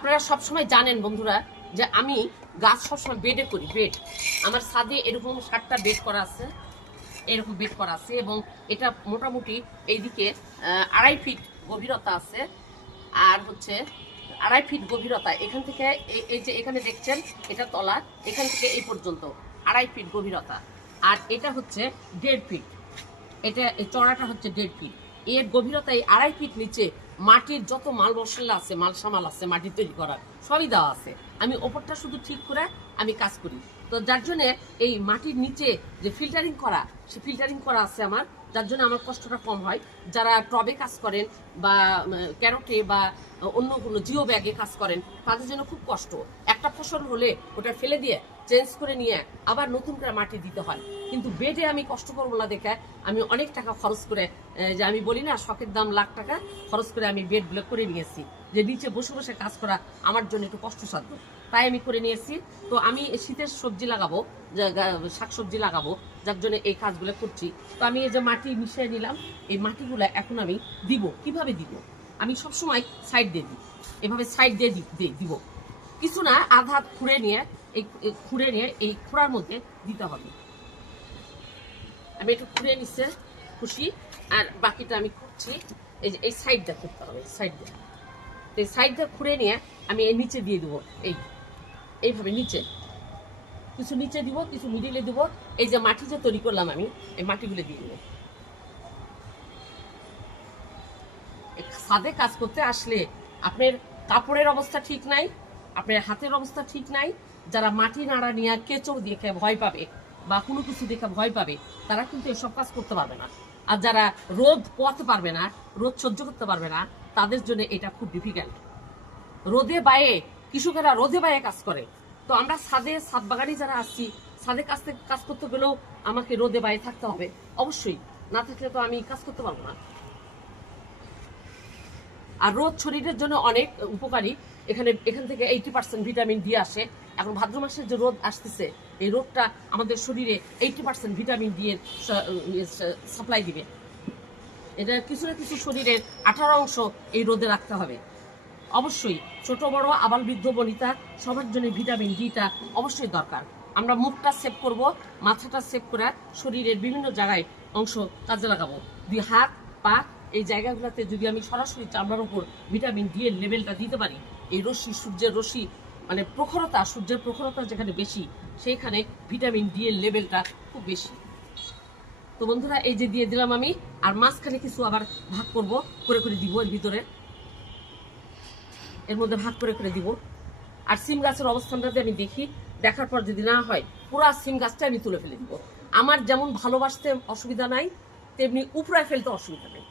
আপনারা সবসময় জানেন বন্ধুরা যে আমি গাছ সবসময় বেডে করি। বেড আমার ছাদে এরকম 7টা বেড করা আছে, এরকম বেড করা আছে, এবং এটা মোটামুটি এইদিকে 2.5 ফিট গভীরতা আছে। আর হচ্ছে 2.5 ফিট গভীরতা, এখান থেকে এই যে এখানে দেখছেন এটা তলা, এখান থেকে এই পর্যন্ত 2.5 ফিট গভীরতা। আর এটা হচ্ছে 1.5 ফিট, এটা চড়াটা হচ্ছে 1.5 ফিট। এর গভীরতায় 2.5 ফিট নিচে মাটির যত মাল মশলা আছে, মাল সামাল আছে মাটি তৈরি করার, সবই দেওয়া আছে। আমি ওপরটা শুধু ঠিক করে আমি কাজ করি। তো যার জন্য এই মাটির নিচে যে ফিল্টারিং করা, সে ফিল্টারিং করা আছে আমার, যার জন্য আমার কষ্টটা কম হয়। যারা টবে কাজ করেন বা ক্যারোটে বা অন্য কোনো জিও ব্যাগে কাজ করেন, তাদের জন্য খুব কষ্ট। একটা ফসল হলে ওটা ফেলে দিয়ে চেঞ্জ করে নিয়ে আবার নতুন করে মাটি দিতে হয়। কিন্তু বেডে আমি কষ্ট করবো না দেখে আমি অনেক টাকা খরচ করে, যে আমি বলি না শখের দাম লাখ টাকা, খরচ করে আমি বেডগুলো করে নিয়েছি। যে নিচে বসে বসে কাজ করা আমার জন্য একটু কষ্টসাধ্য, তাই আমি করে নিয়েছি। তো আমি শীতের সবজি লাগাবো, শাকসবজি লাগাবো, যার জন্য এই কাজগুলো করছি। তো আমি এই যে মাটি মিশিয়ে নিলাম, এই মাটিগুলো এখন আমি দিব। কিভাবে দিব? আমি সবসময় সাইড দিয়ে দিই, এভাবে সাইড দিয়ে দিব। কিছু না, আধা খুঁড়ে নিয়ে এই খুঁড়ার মধ্যে দিতে হবে। আমি একটু খুঁড়ে নিচ্ছে খুশি, আর বাকিটা আমি খুঁড়ছি। এই যে এই সাইডটা খুঁড়তে হবে, সাইড দিয়ে, এই সাইডটা খুঁড়ে নিয়ে আমি এই নিচে দিয়ে দেবো। এইভাবে নিচে কিছু নিচে দিব, কিছু মিডিলে দিব। এই যে মাটি যে তৈরি করলাম আমি, এই মাটিগুলো দিয়ে দেবো। ছাদে কাজ করতে আসলে আপনার কাপড়ের অবস্থা ঠিক নাই, আপনার হাতের অবস্থা ঠিক নাই। যারা মাটি নাড়া নিয়ে কেঁচো দেখে ভয় পাবে বা কোনো কিছু দেখে ভয় পাবে, তারা কিন্তু এসব কাজ করতে পারবে না। আর যারা রোদ পোয়াতে পারবে না, রোদ সহ্য করতে পারবে না, তাদের জন্য এটা খুব ডিফিকাল্ট। রোদে বায়ে, কৃষকেরা রোদে বায়ে কাজ করে। তো আমরা ছাদ বাগানে যারা আসছি, ছাদে কাজ করতে গেলেও আমাকে রোদে বায়ে থাকতে হবে অবশ্যই, না থাকলে তো আমি কাজ করতে পারবো না। আর রোদ শরীরের জন্য অনেক উপকারী। এখান থেকে 80% ভিটামিন ডি আসে। এখন ভাদ্র মাসের যে রোদ আসতেছে, এই রোদটা আমাদের শরীরে 80% ভিটামিন ডি এর সাপ্লাই দিবে। এটা কিছু না কিছু শরীরের 18 অংশ এই রোদে রাখতে হবে অবশ্যই। ছোট বড় আবাল বৃদ্ধ বনিতা সবার জন্য ভিটামিন ডিটা অবশ্যই দরকার। আমরা মুখটা সেভ করব, মাথাটা সেভ করে শরীরের বিভিন্ন জায়গায় অংশ কাজে লাগাবো। দুই হাত পা এই জায়গাগুলোতে যদি আমি সরাসরি চামড়ার উপর ভিটামিন ডি এর লেভেলটা দিতে পারি, এই রশ্মি, সূর্যের রশ্মি, মানে প্রখরতা, সূর্যের প্রখরতা যেখানে বেশি, সেইখানে ভিটামিন ডি এর লেভেলটা খুব বেশি। তো বন্ধুরা, এই যে দিয়ে দিলাম আমি, আর মাঝখানে কিছু আবার ভাগ করে দিব এর ভিতরে, এর মধ্যে ভাগ করে দিব। আর সিম গাছের অবস্থানটাতে আমি দেখি, দেখার পর যদি না হয় পুরা সিম গাছটা আমি তুলে ফেলে দিব। আমার যেমন ভালোবাসতে অসুবিধা নাই, তেমনি উপড়ায় ফেলতে অসুবিধা নেই।